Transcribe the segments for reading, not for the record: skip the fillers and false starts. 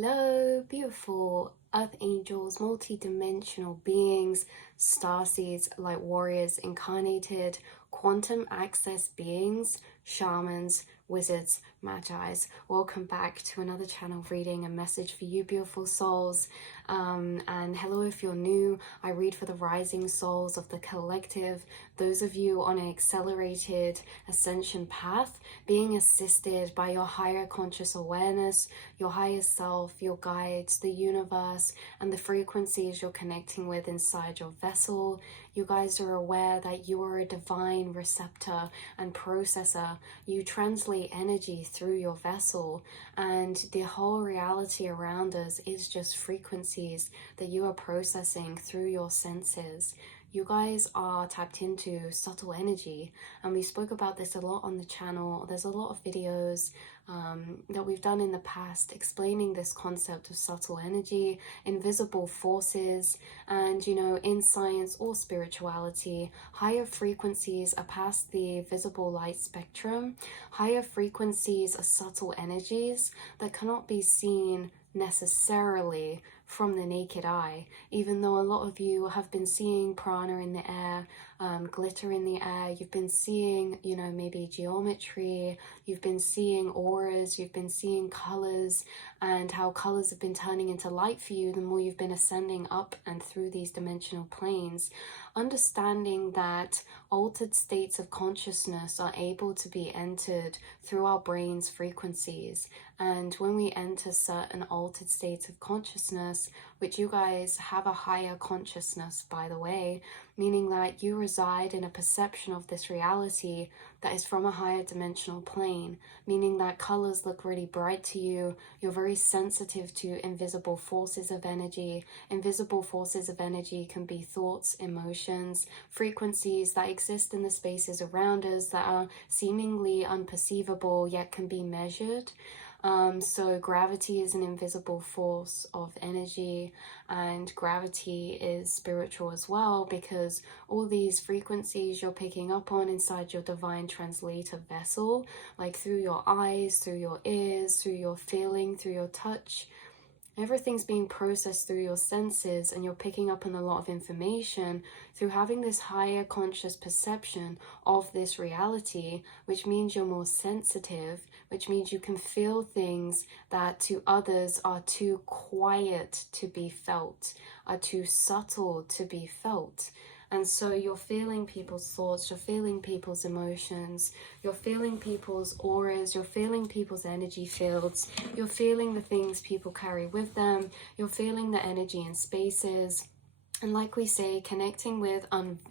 Hello, beautiful earth angels, multi-dimensional beings, starseeds, light warriors, incarnated, quantum access beings, shamans, wizards, magis. Welcome back to another channel reading, a message for you, beautiful souls. And hello if you're new. I read for the rising souls of the collective, those of you on an accelerated ascension path, being assisted by your higher conscious awareness, your higher self, your guides, the universe, and the frequencies you're connecting with inside your vessel. You guys are aware that you are a divine receptor and processor. You translate energy through your vessel, and the whole reality around us is just frequencies that you are processing through your senses. You guys are tapped into subtle energy, and we spoke about this a lot on the channel. There's a lot of videos that we've done in the past explaining this concept of subtle energy, invisible forces, and in science or spirituality, higher frequencies are past the visible light spectrum. Higher frequencies are subtle energies that cannot be seen necessarily from the naked eye, even though a lot of you have been seeing prana in the air, glitter in the air. You've been seeing, maybe geometry, you've been seeing auras, you've been seeing colors, and how colors have been turning into light for you the more you've been ascending up and through these dimensional planes. Understanding that altered states of consciousness are able to be entered through our brain's frequencies. And when we enter certain altered states of consciousness, which you guys have a higher consciousness, by the way, meaning that you reside in a perception of this reality that is from a higher dimensional plane, meaning that colors look really bright to you. You're very sensitive to invisible forces of energy. Invisible forces of energy can be thoughts, emotions, frequencies that exist in the spaces around us that are seemingly unperceivable yet can be measured. So gravity is an invisible force of energy, and gravity is spiritual as well, because all these frequencies you're picking up on inside your divine translator vessel, like through your eyes, through your ears, through your feeling, through your touch, everything's being processed through your senses, and you're picking up on a lot of information through having this higher conscious perception of this reality, which means you're more sensitive, which means you can feel things that to others are too quiet to be felt, are too subtle to be felt. And so you're feeling people's thoughts, you're feeling people's emotions, you're feeling people's auras, you're feeling people's energy fields, you're feeling the things people carry with them, you're feeling the energy in spaces. And like we say, connecting with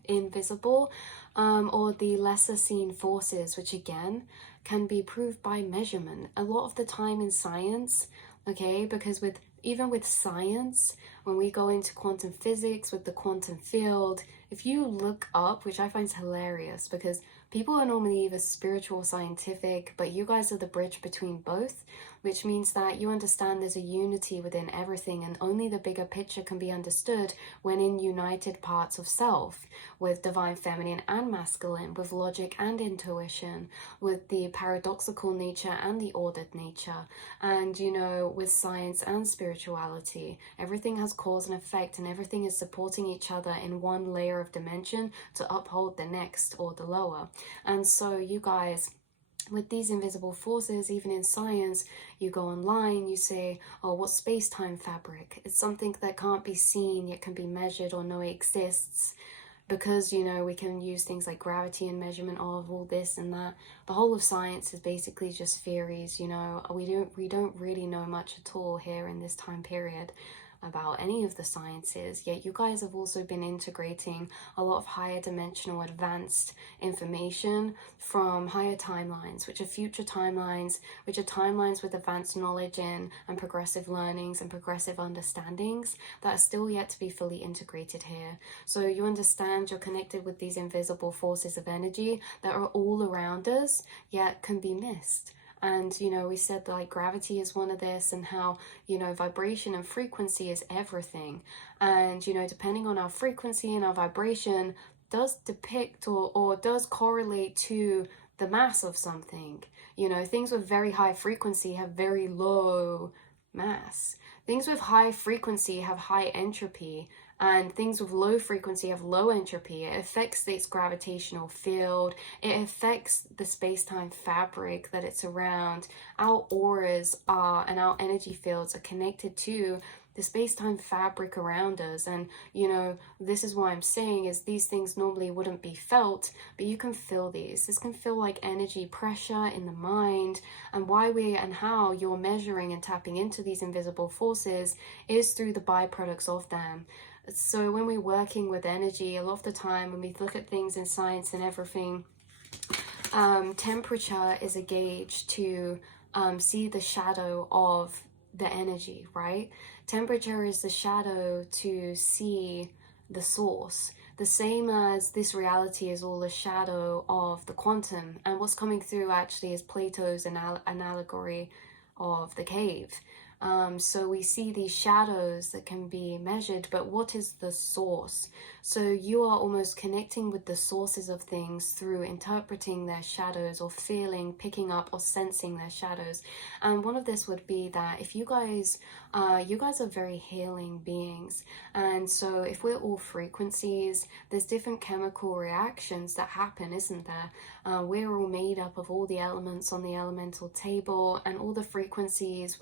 invisible or the lesser seen forces, which again can be proved by measurement. A lot of the time in science, okay, because even with science, when we go into quantum physics with the quantum field, if you look up, which I find hilarious because people are normally either spiritual or scientific, but you guys are the bridge between both, which means that you understand there's a unity within everything, and only the bigger picture can be understood when in united parts of self, with divine feminine and masculine, with logic and intuition, with the paradoxical nature and the ordered nature, and with science and spirituality. Everything has cause and effect, and everything is supporting each other in one layer of dimension to uphold the next or the lower. And so you guys, with these invisible forces, even in science, you go online, you say, oh, what's space-time fabric? It's something that can't be seen yet can be measured or know it exists, because we can use things like gravity and measurement of all this and that. The whole of science is basically just theories. We don't really know much at all here in this time period about any of the sciences, yet you guys have also been integrating a lot of higher dimensional advanced information from higher timelines, which are future timelines, which are timelines with advanced knowledge in and progressive learnings and progressive understandings that are still yet to be fully integrated here. So you understand you're connected with these invisible forces of energy that are all around us, yet can be missed. And we said like gravity is one of this, and how vibration and frequency is everything. And depending on our frequency and our vibration does depict or does correlate to the mass of something. Things with very high frequency have very low mass. Things with high frequency have high entropy, and things with low frequency have low entropy. It affects its gravitational field. It affects the space-time fabric that it's around. Our auras are, and our energy fields are connected to the space-time fabric around us. And this is what I'm saying is these things normally wouldn't be felt, but you can feel these. This can feel like energy pressure in the mind. And why and how you're measuring and tapping into these invisible forces is through the byproducts of them. So when we're working with energy, a lot of the time when we look at things in science and everything, temperature is a gauge to see the shadow of the energy, right? Temperature is the shadow to see the source. The same as this reality is all a shadow of the quantum. And what's coming through actually is Plato's an allegory of the cave. So we see these shadows that can be measured, but what is the source? So you are almost connecting with the sources of things through interpreting their shadows, or feeling, picking up, or sensing their shadows. And one of this would be that if you guys are very healing beings, and so if we're all frequencies, there's different chemical reactions that happen, isn't there? We're all made up of all the elements on the elemental table, and all the frequencies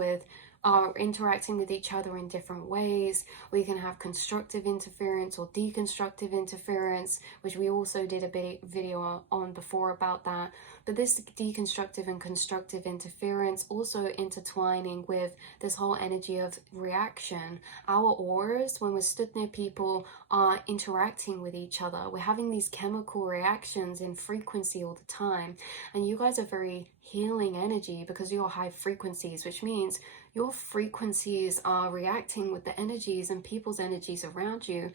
are interacting with each other in different ways. We can have constructive interference or deconstructive interference, which we also did a video on before about that. But this deconstructive and constructive interference also intertwining with this whole energy of reaction. Our auras, when we're stood near people, are interacting with each other. We're having these chemical reactions in frequency all the time. And you guys are very healing energy because you're high frequencies, which means your frequencies are reacting with the energies and people's energies around you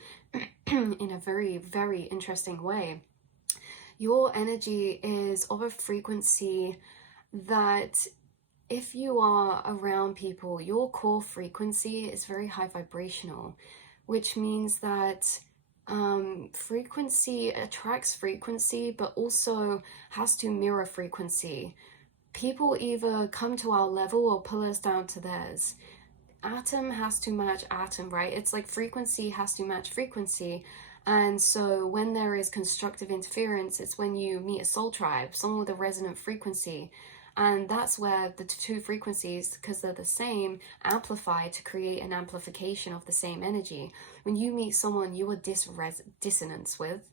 in a very, very interesting way. Your energy is of a frequency that if you are around people, your core frequency is very high vibrational, which means that frequency attracts frequency, but also has to mirror frequency. People either come to our level or pull us down to theirs. Atom has to match atom, right? It's like frequency has to match frequency. And so when there is constructive interference, it's when you meet a soul tribe, someone with a resonant frequency. And that's where the two frequencies, because they're the same, amplify to create an amplification of the same energy. When you meet someone you are dissonance with,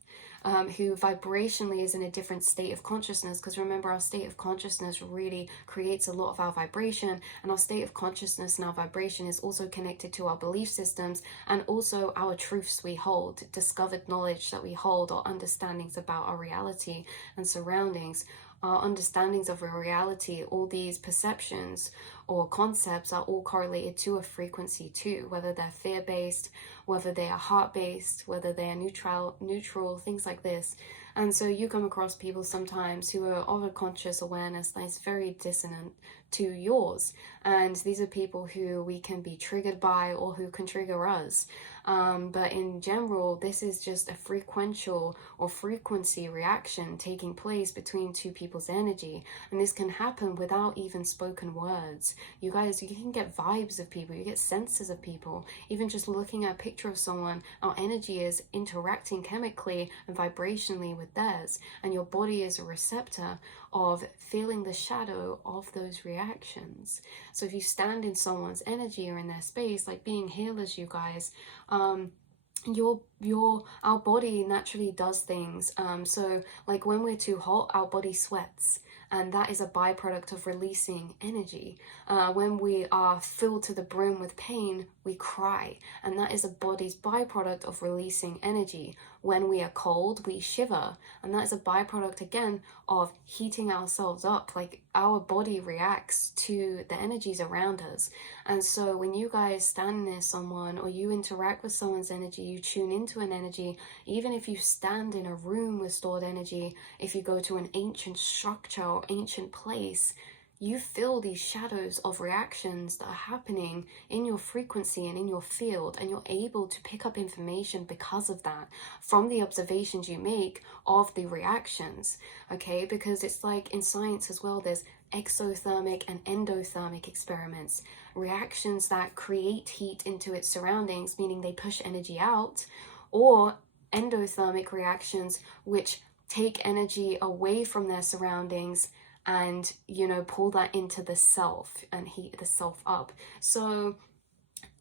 who vibrationally is in a different state of consciousness, because remember, our state of consciousness really creates a lot of our vibration, and our state of consciousness and our vibration is also connected to our belief systems and also our truths we hold, discovered knowledge that we hold, or understandings about our reality and surroundings. Our understandings of a reality, all these perceptions or concepts are all correlated to a frequency too, whether they're fear-based, whether they are heart-based, whether they are neutral, things like this. And so you come across people sometimes who are of a conscious awareness that is very dissonant to yours. And these are people who we can be triggered by or who can trigger us. But in general, this is just a frequential or frequency reaction taking place between two people's energy. And this can happen without even spoken words. You guys, you can get vibes of people, you get senses of people. Even just looking at a picture of someone, our energy is interacting chemically and vibrationally with theirs. And your body is a receptor of feeling the shadow of those reactions. So if you stand in someone's energy or in their space, like being healers, you guys, our body naturally does things. So like when we're too hot, our body sweats, and that is a byproduct of releasing energy. When we are filled to the brim with pain, we cry, and that is a body's byproduct of releasing energy. When we are cold, we shiver, and that is a byproduct again of heating ourselves up. Like our body reacts to the energies around us. And so when you guys stand near someone or you interact with someone's energy, you tune into an energy. Even if you stand in a room with stored energy, if you go to an ancient structure or ancient place, you feel these shadows of reactions that are happening in your frequency and in your field, and you're able to pick up information because of that, from the observations you make of the reactions, okay? Because it's like in science as well, there's exothermic and endothermic experiments, reactions that create heat into its surroundings, meaning they push energy out, or endothermic reactions which take energy away from their surroundings and, pull that into the self and heat the self up. So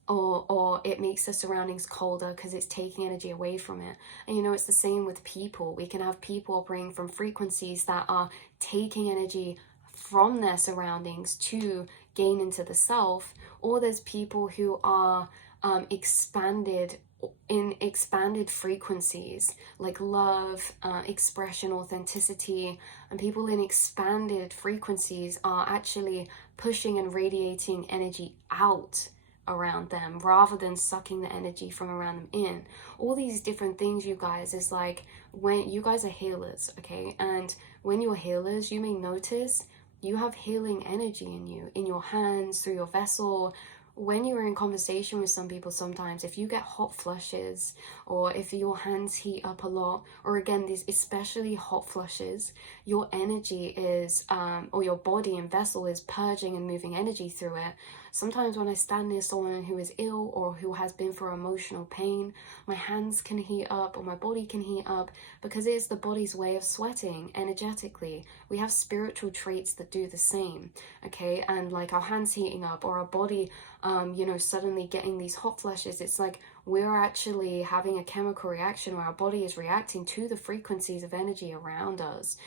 or it makes the surroundings colder because it's taking energy away from it. And it's the same with people. We can have people operating from frequencies that are taking energy from their surroundings to gain into the self, or there's people who are expanded frequencies like love, expression, authenticity, and people in expanded frequencies are actually pushing and radiating energy out around them rather than sucking the energy from around them in. All these different things, you guys, is like when you guys are healers, okay? And when you're healers, you may notice you have healing energy in you, in your hands, through your vessel. When you're in conversation with some people, sometimes if you get hot flushes, or if your hands heat up a lot, or again, these especially hot flushes, your energy is, or your body and vessel is purging and moving energy through it. Sometimes when I stand near someone who is ill or who has been through emotional pain, my hands can heat up or my body can heat up because it is the body's way of sweating energetically. We have spiritual traits that do the same, okay? And like our hands heating up or our body, suddenly getting these hot flashes, it's like we're actually having a chemical reaction where our body is reacting to the frequencies of energy around us.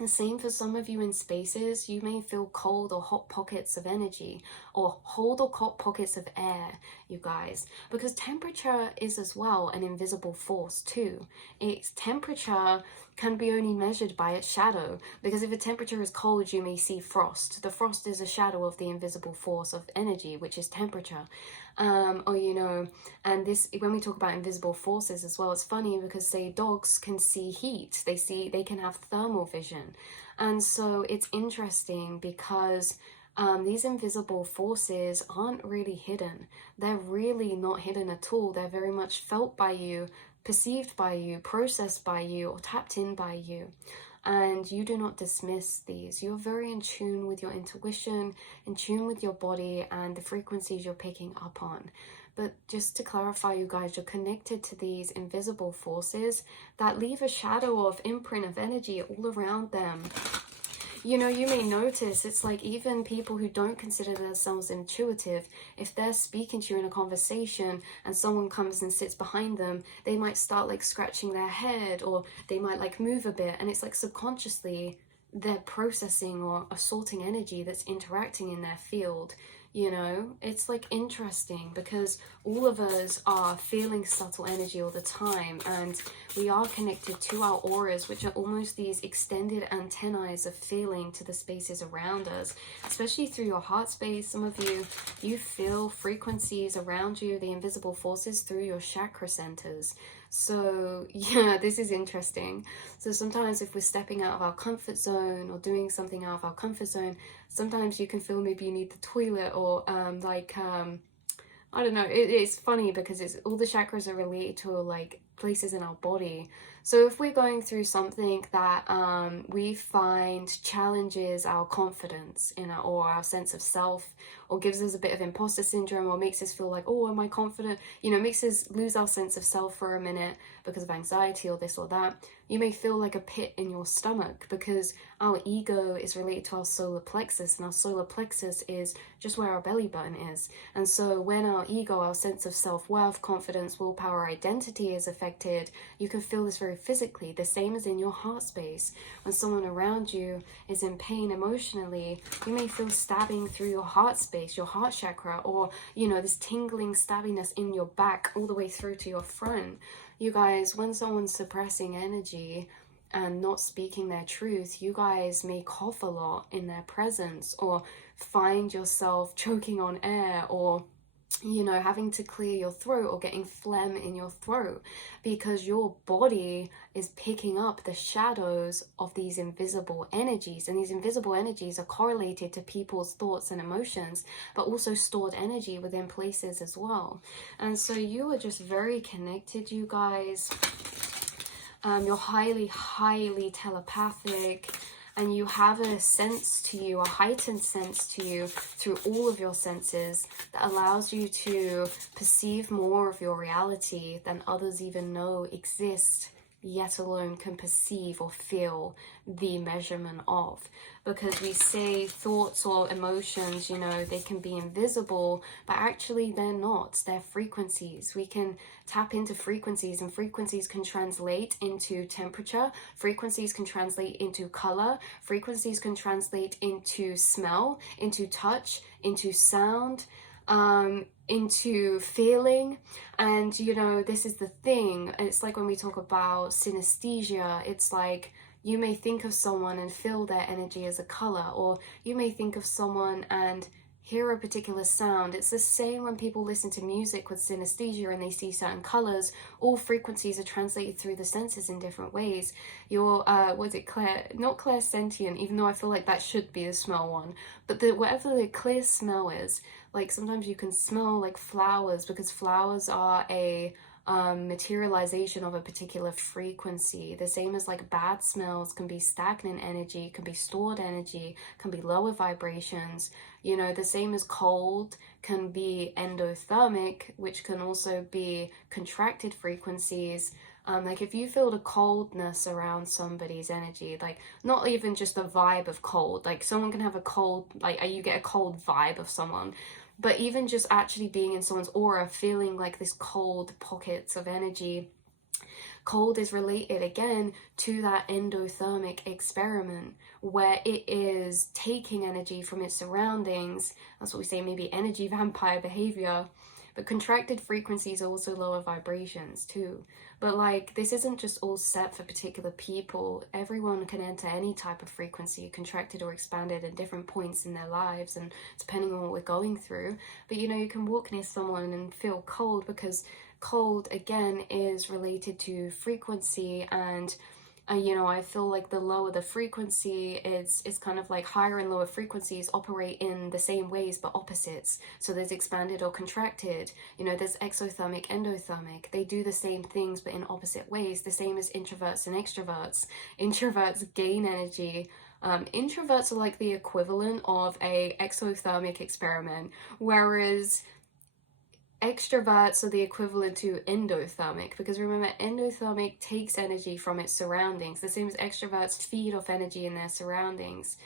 The same for some of you in spaces. You may feel cold or hot pockets of energy, or cold or hot pockets of air, you guys, because temperature is as well an invisible force too. Its temperature can be only measured by its shadow, because if a temperature is cold, you may see frost. The frost is a shadow of the invisible force of energy, which is temperature. And this, when we talk about invisible forces as well, it's funny because, say, dogs can see heat, they can have thermal vision. And so it's interesting because these invisible forces aren't really hidden. They're really not hidden at all. They're very much felt by you, perceived by you, processed by you, or tapped in by you. And you do not dismiss these. You're very in tune with your intuition, in tune with your body and the frequencies you're picking up on. But just to clarify, you guys, you're connected to these invisible forces that leave a shadow of imprint of energy all around them. You may notice it's like even people who don't consider themselves intuitive, if they're speaking to you in a conversation and someone comes and sits behind them, they might start like scratching their head, or they might like move a bit, and it's like subconsciously they're processing or assaulting energy that's interacting in their field. It's like interesting because all of us are feeling subtle energy all the time, and we are connected to our auras, which are almost these extended antennae of feeling to the spaces around us, especially through your heart space. Some of you feel frequencies around you, the invisible forces, through your chakra centers. So yeah, this is interesting. So sometimes if we're stepping out of our comfort zone or doing something out of our comfort zone, sometimes you can feel maybe you need the toilet, or I don't know. It's funny because it's all the chakras are related to like places in our body. So if we're going through something that we find challenges our confidence or our sense of self, or gives us a bit of imposter syndrome, or makes us feel like, oh, am I confident? Makes us lose our sense of self for a minute because of anxiety or this or that. You may feel like a pit in your stomach because our ego is related to our solar plexus, and our solar plexus is just where our belly button is. And so when our ego, our sense of self-worth, confidence, willpower, identity is affected, you can feel this very physically, the same as in your heart space. When someone around you is in pain emotionally, you may feel stabbing through your heart space, your heart chakra, or this tingling stabbiness in your back all the way through to your front. You guys, when someone's suppressing energy and not speaking their truth, you guys may cough a lot in their presence, or find yourself choking on air, or having to clear your throat, or getting phlegm in your throat, because your body is picking up the shadows of these invisible energies. And these invisible energies are correlated to people's thoughts and emotions, but also stored energy within places as well. And so you are just very connected, you guys. You're highly, highly telepathic. and you have a sense to you, a heightened sense to you through all of your senses that allows you to perceive more of your reality than others even know exists, yet alone can perceive or feel the measurement of. Because we say thoughts or emotions, you know, they can be invisible, but actually they're not. They're frequencies. We can tap into frequencies, and frequencies can translate into temperature, frequencies can translate into color, frequencies can translate into smell, into touch, into sound, into feeling. And you know, this is the thing, it's like when we talk about synesthesia, it's like you may think of someone and feel their energy as a color, or you may think of someone and hear a particular sound. It's the same when people listen to music with synesthesia and they see certain colors. All frequencies are translated through the senses in different ways. Your was it not clairsentient, even though I feel like that should be the smell one, but whatever the clear smell is, like sometimes you can smell like flowers, because flowers are a materialization of a particular frequency. The same as like bad smells can be stagnant energy, can be stored energy, can be lower vibrations. You know, the same as cold can be endothermic, which can also be contracted frequencies. Like if you feel the coldness around somebody's energy, like not even just the vibe of cold, like someone can have a cold, like you get a cold vibe of someone, but even just actually being in someone's aura, feeling like this cold pockets of energy. Cold is related again to that endothermic experiment, where it is taking energy from its surroundings. That's what we say, maybe energy vampire behavior. But contracted frequencies are also lower vibrations too. But like, this isn't just all set for particular people. Everyone can enter any type of frequency, contracted or expanded, at different points in their lives, and depending on what we're going through. But you know, you can walk near someone and feel cold, because cold again is related to frequency. And you know, I feel like the lower the frequency, it's kind of like higher and lower frequencies operate in the same ways but opposites. So there's expanded or contracted, you know, there's exothermic, endothermic. They do the same things but in opposite ways. The same as introverts and extroverts. Introverts gain energy. Introverts are like the equivalent of a exothermic experiment, whereas extroverts are the equivalent to endothermic, because remember, endothermic takes energy from its surroundings. The same as extroverts feed off energy in their surroundings,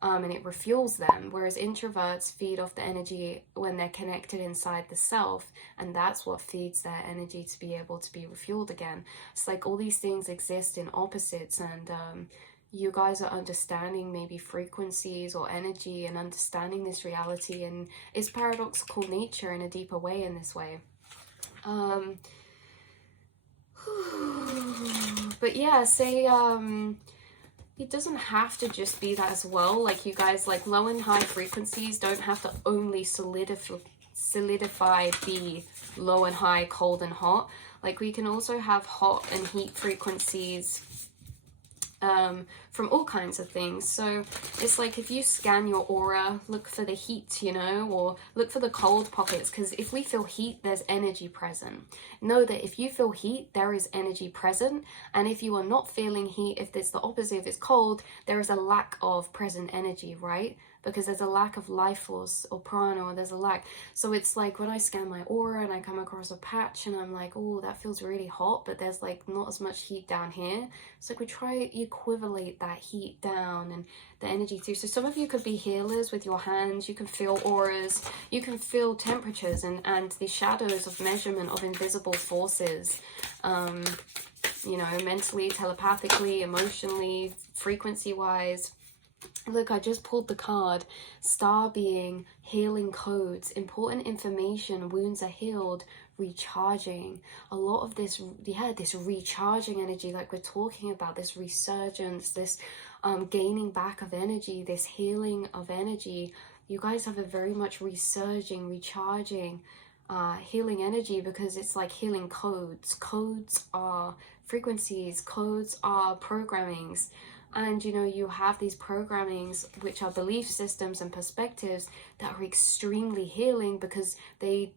and it refuels them, whereas introverts feed off the energy when they're connected inside the self, and that's what feeds their energy to be able to be refueled again. It's like all these things exist in opposites, and you guys are understanding maybe frequencies or energy and understanding this reality and its paradoxical nature in a deeper way in this way. But yeah, say it doesn't have to just be that as well. Like, you guys, like low and high frequencies don't have to only solidify the low and high, cold and hot. Like, we can also have hot and heat frequencies from all kinds of things. So it's like, if you scan your aura, look for the heat, you know, or look for the cold pockets, because if we feel heat, there's energy present. Know that if you feel heat, there is energy present, and if you are not feeling heat, if it's the opposite, if it's cold, there is a lack of present energy, right? Because there's a lack of life force or prana, or there's a lack. So it's like when I scan my aura and I come across a patch and I'm like, oh, that feels really hot, but there's like not as much heat down here. It's like we try to equivalate that heat down and the energy through. So some of you could be healers with your hands. You can feel auras. You can feel temperatures and the shadows of measurement of invisible forces. You know, mentally, telepathically, emotionally, frequency-wise. Look, I just pulled the card, Star Being, Healing Codes, Important Information, Wounds are Healed, Recharging. A lot of this, this recharging energy, like we're talking about, this resurgence, this gaining back of energy, this healing of energy. You guys have a very much resurging, recharging, healing energy, because it's like healing codes. Codes are frequencies, codes are programmings. And, you know, you have these programmings, which are belief systems and perspectives that are extremely healing, because they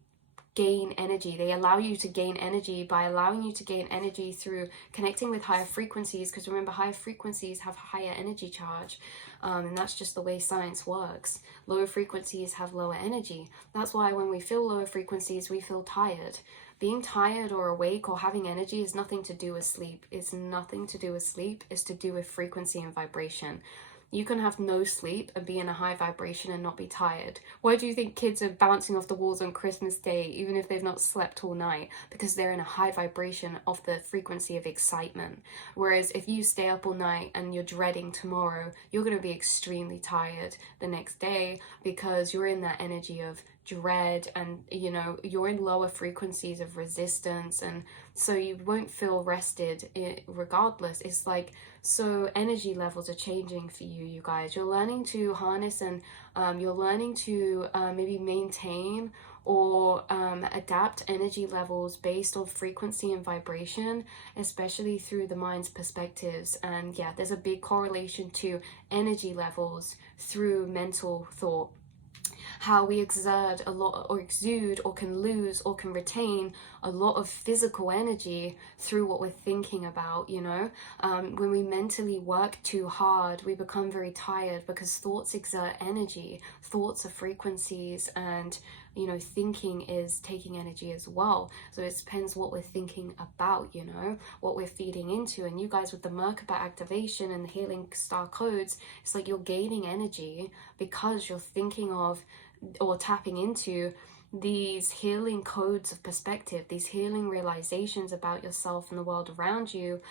gain energy. They allow you to gain energy by allowing you to gain energy through connecting with higher frequencies, because remember, higher frequencies have higher energy charge, and that's just the way science works. Lower frequencies have lower energy. That's why when we feel lower frequencies, we feel tired. Being tired or awake or having energy is nothing to do with sleep. It's nothing to do with sleep. It's to do with frequency and vibration. You can have no sleep and be in a high vibration and not be tired. Why do you think kids are bouncing off the walls on Christmas Day, even if they've not slept all night? Because they're in a high vibration of the frequency of excitement. Whereas if you stay up all night and you're dreading tomorrow, you're going to be extremely tired the next day, because you're in that energy of dread, and you know, you're in lower frequencies of resistance, and so you won't feel rested regardless. It's like, so energy levels are changing for you, you guys. You're learning to harness, and you're learning to maybe maintain or adapt energy levels based on frequency and vibration, especially through the mind's perspectives. And yeah, there's a big correlation to energy levels through mental thought. How we exert a lot, or exude, or can lose, or can retain a lot of physical energy through what we're thinking about, you know. When we mentally work too hard, we become very tired, because thoughts exert energy. Thoughts are frequencies, and you know, thinking is taking energy as well. So it depends what we're thinking about, you know, what we're feeding into. And you guys, with the Merkaba activation and the healing star codes, it's like you're gaining energy because you're thinking of or tapping into these healing codes of perspective, these healing realizations about yourself and the world around you,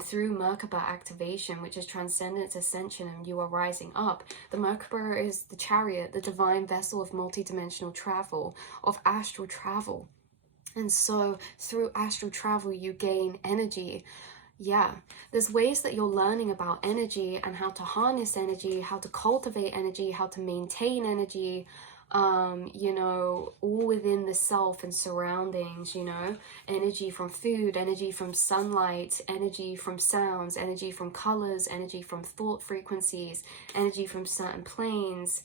through Merkaba activation, which is transcendence, ascension, and you are rising up. The Merkaba is the chariot, the divine vessel of multidimensional travel, of astral travel. And so through astral travel, you gain energy. Yeah, there's ways that you're learning about energy and how to harness energy, how to cultivate energy, how to maintain energy, you know, all within the self and surroundings, you know, energy from food, energy from sunlight, energy from sounds, energy from colors, energy from thought frequencies, energy from certain planes.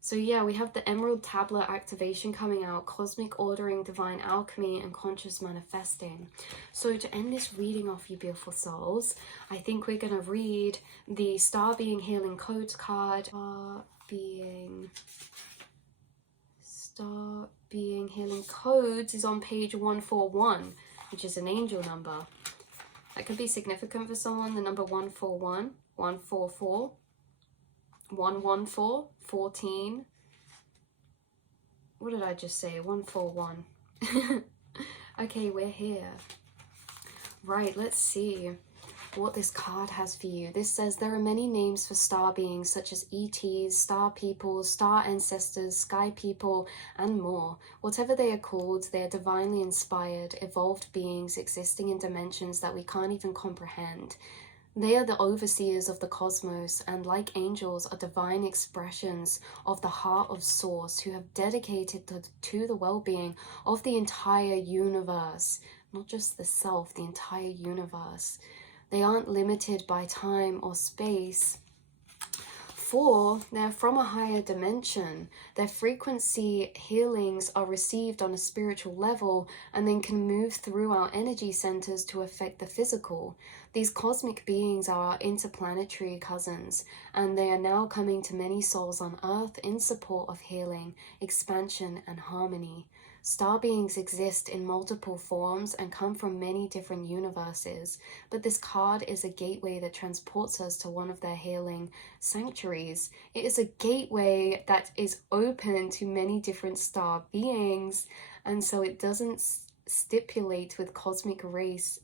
So yeah, we have the Emerald Tablet activation coming out, cosmic ordering, divine alchemy, and conscious manifesting. So to end this reading off, you beautiful souls, I think we're going to read the Star Being Healing Codes card. Star Being Healing Codes is on page 141, which is an angel number. That could be significant for someone. The number 141, 144, 114, 14. What did I just say? 141. Okay, we're here. Right, let's see what this card has for you. This says there are many names for star beings, such as ETs, star people, star ancestors, sky people, and more. Whatever they are called, they are divinely inspired, evolved beings existing in dimensions that we can't even comprehend. They are the overseers of the cosmos, and like angels are divine expressions of the heart of Source, who have dedicated to the well-being of the entire universe, not just the self, the entire universe. They aren't limited by time or space, for they're from a higher dimension. Their frequency healings are received on a spiritual level and then can move through our energy centers to affect the physical. These cosmic beings are our interplanetary cousins, and they are now coming to many souls on Earth in support of healing, expansion, and harmony. Star beings exist in multiple forms and come from many different universes, but this card is a gateway that transports us to one of their healing sanctuaries. It is a gateway that is open to many different star beings, and so it doesn't stipulate with cosmic race,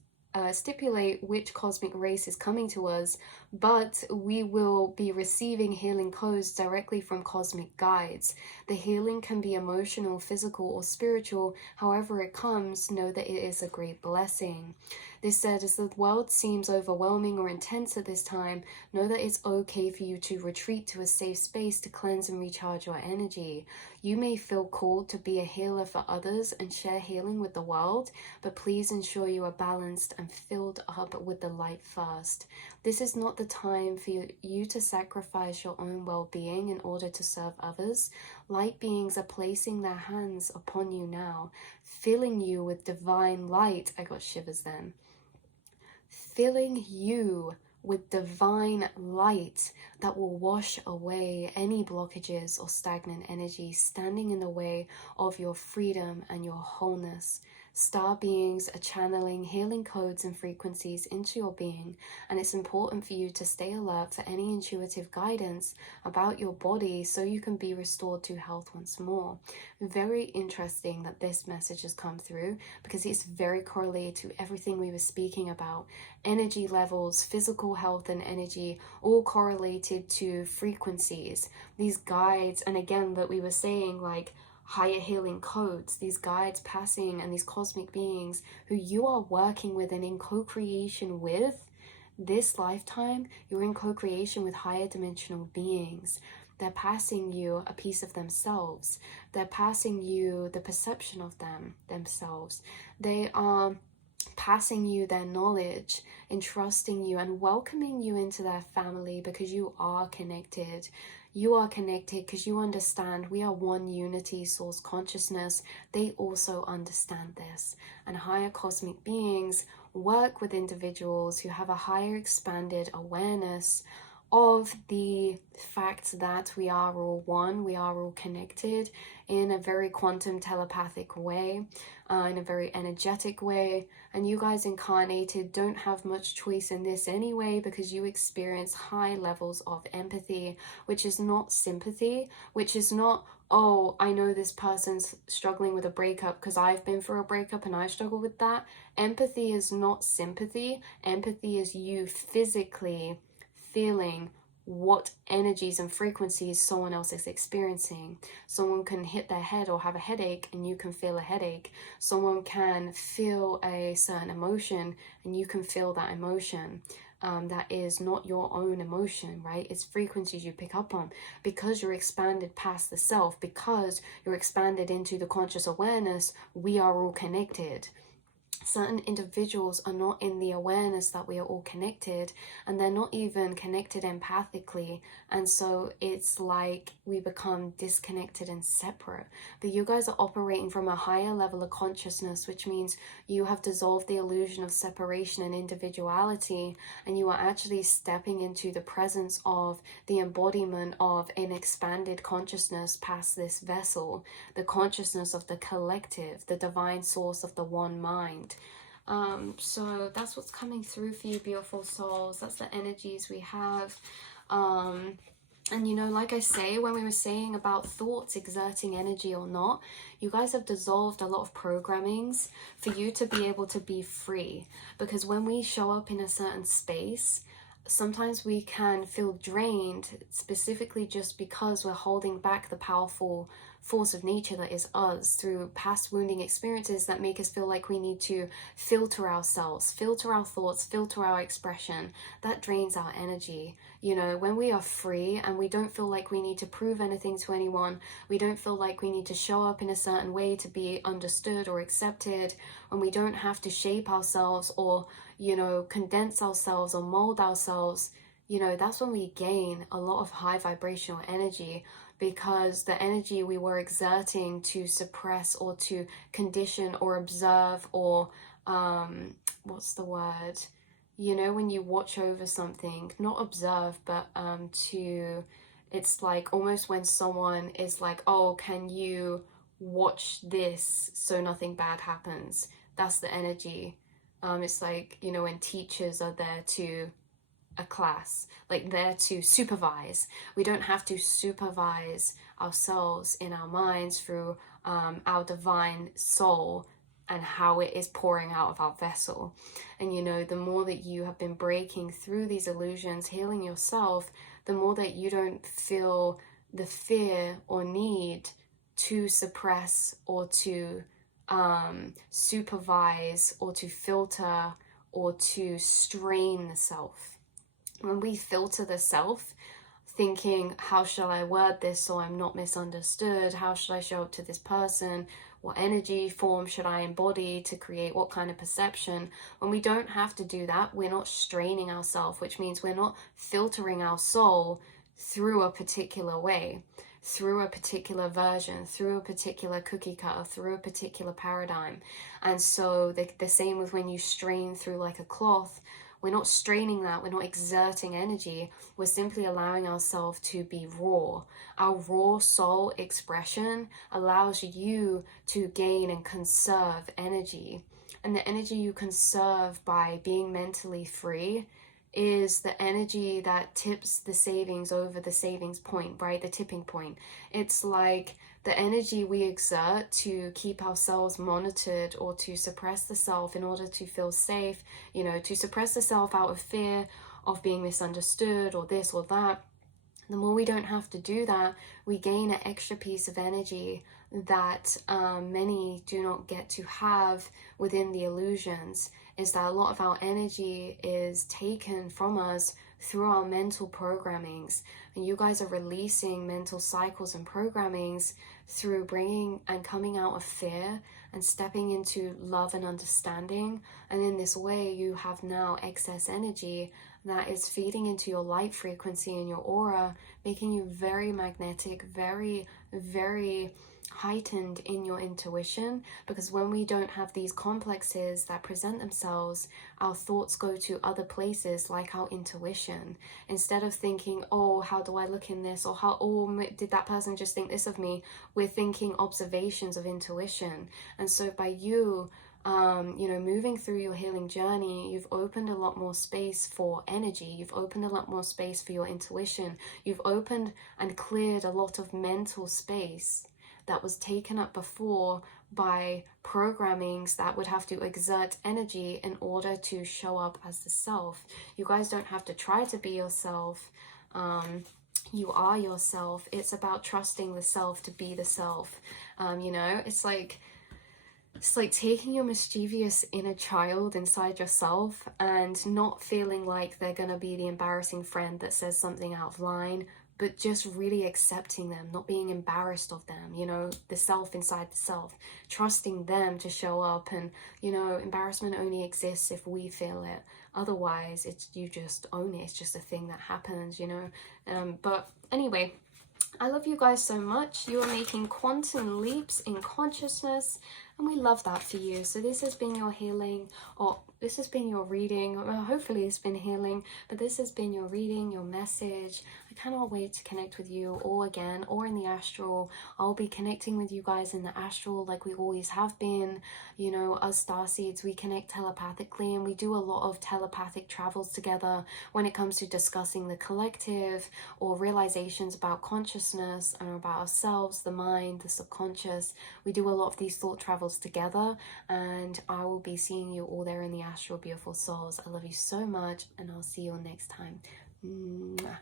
stipulate which cosmic race is coming to us, but we will be receiving healing codes directly from cosmic guides. The healing can be emotional, physical, or spiritual. However it comes, know that it is a great blessing. This said, as the world seems overwhelming or intense at this time, know that it's okay for you to retreat to a safe space to cleanse and recharge your energy. You may feel called to be a healer for others and share healing with the world, but please ensure you are balanced and filled up with the light first. This is not the time for you to sacrifice your own well-being in order to serve others. Light beings are placing their hands upon you now, filling you with divine light. I got shivers then. Filling you with divine light that will wash away any blockages or stagnant energy standing in the way of your freedom and your wholeness. Star beings are channeling healing codes and frequencies into your being, and it's important for you to stay alert for any intuitive guidance about your body so you can be restored to health once more. Very interesting that this message has come through because it's very correlated to everything we were speaking about. Energy levels, physical health and energy, all correlated to frequencies. These guides, and again, that we were saying, like, higher healing codes, these guides passing, and these cosmic beings who you are working with and in co-creation with this lifetime. You're in co-creation with higher dimensional beings. They're passing you a piece of themselves. They're passing you the perception of themselves. They are passing you their knowledge, entrusting you and welcoming you into their family because you are connected. You are connected because you understand we are one unity source consciousness. They also understand this. And higher cosmic beings work with individuals who have a higher expanded awareness of the fact that we are all one, we are all connected in a very quantum telepathic way, in a very energetic way. And you guys incarnated don't have much choice in this anyway, because you experience high levels of empathy, which is not sympathy, which is not, oh, I know this person's struggling with a breakup because I've been through a breakup and I struggle with that. Empathy is not sympathy. Empathy is you physically feeling what energies and frequencies someone else is experiencing. Someone can hit their head or have a headache and you can feel a headache. Someone can feel a certain emotion and you can feel that emotion. That is not your own emotion, right? It's frequencies you pick up on because you're expanded past the self, because you're expanded into the conscious awareness. We are all connected. Certain individuals are not in the awareness that we are all connected, and they're not even connected empathically, and so it's like we become disconnected and separate. But you guys are operating from a higher level of consciousness, which means you have dissolved the illusion of separation and individuality, and you are actually stepping into the presence of the embodiment of an expanded consciousness past this vessel, the consciousness of the collective, the divine source of the one mind. So that's what's coming through for you, beautiful souls. That's the energies we have. And you know, like I say, when we were saying about thoughts exerting energy or not, you guys have dissolved a lot of programmings for you to be able to be free. Because when we show up in a certain space, sometimes we can feel drained, specifically just because we're holding back the powerful force of nature that is us through past wounding experiences that make us feel like we need to filter ourselves, filter our thoughts, filter our expression. That drains our energy. You know, when we are free and we don't feel like we need to prove anything to anyone, we don't feel like we need to show up in a certain way to be understood or accepted, when we don't have to shape ourselves or, you know, condense ourselves or mold ourselves, you know, that's when we gain a lot of high vibrational energy, because the energy we were exerting to suppress or to condition or observe or, what's the word? You know, when you watch over something, not observe, but it's like almost when someone is like, oh, can you watch this so nothing bad happens? That's the energy. It's like, you know, when teachers are there to a class, like there to supervise. We don't have to supervise ourselves in our minds through our divine soul and how it is pouring out of our vessel. And you know, the more that you have been breaking through these illusions, healing yourself, the more that you don't feel the fear or need to suppress or to supervise or to filter or to strain the self. When we filter the self, thinking, how shall I word this so I'm not misunderstood? How should I show up to this person? what energy form should I embody to create what kind of perception. When we don't have to do that, we're not straining ourselves, which means we're not filtering our soul through a particular way, through a particular version, through a particular cookie cutter, through a particular paradigm. And so the same with when you strain through like a cloth, we're not straining that, we're not exerting energy, we're simply allowing ourselves to be raw. Our raw soul expression allows you to gain and conserve energy. And the energy you conserve by being mentally free is the energy that tips the savings over the savings point, right? The tipping point. It's like the energy we exert to keep ourselves monitored or to suppress the self in order to feel safe, you know, to suppress the self out of fear of being misunderstood or this or that. The more we don't have to do that, we gain an extra piece of energy that many do not get to have within the illusions, is that a lot of our energy is taken from us through our mental programmings. And you guys are releasing mental cycles and programmings through bringing and coming out of fear and stepping into love and understanding. And in this way, you have now excess energy that is feeding into your light frequency and your aura, making you very magnetic, very, very heightened in your intuition. Because when we don't have these complexes that present themselves, our thoughts go to other places, like our intuition. Instead of thinking, oh, how do I look in this, or how, oh, did that person just think this of me, we're thinking observations of intuition. And so by you moving through your healing journey, you've opened a lot more space for energy, you've opened a lot more space for your intuition, you've opened and cleared a lot of mental space that was taken up before by programmings that would have to exert energy in order to show up as the self. You guys don't have to try to be yourself. You are yourself. It's about trusting the self to be the self. It's like taking your mischievous inner child inside yourself and not feeling like they're going to be the embarrassing friend that says something out of line, but just really accepting them, not being embarrassed of them, the self inside the self, trusting them to show up. And, embarrassment only exists if we feel it. Otherwise, you just own it. It's just a thing that happens, But anyway, I love you guys so much. You are making quantum leaps in consciousness, and we love that for you. So this has been your healing, or this has been your reading. Well, hopefully it's been healing, but this has been your reading, your message. I cannot wait to connect with you all again, or in the astral. I'll be connecting with you guys in the astral like we always have been. Us starseeds, we connect telepathically, and we do a lot of telepathic travels together when it comes to discussing the collective or realizations about consciousness and about ourselves, the mind, the subconscious. We do a lot of these thought travels together, and I will be seeing you all there in the astral, beautiful souls. I love you so much, and I'll see you all next time. Mwah.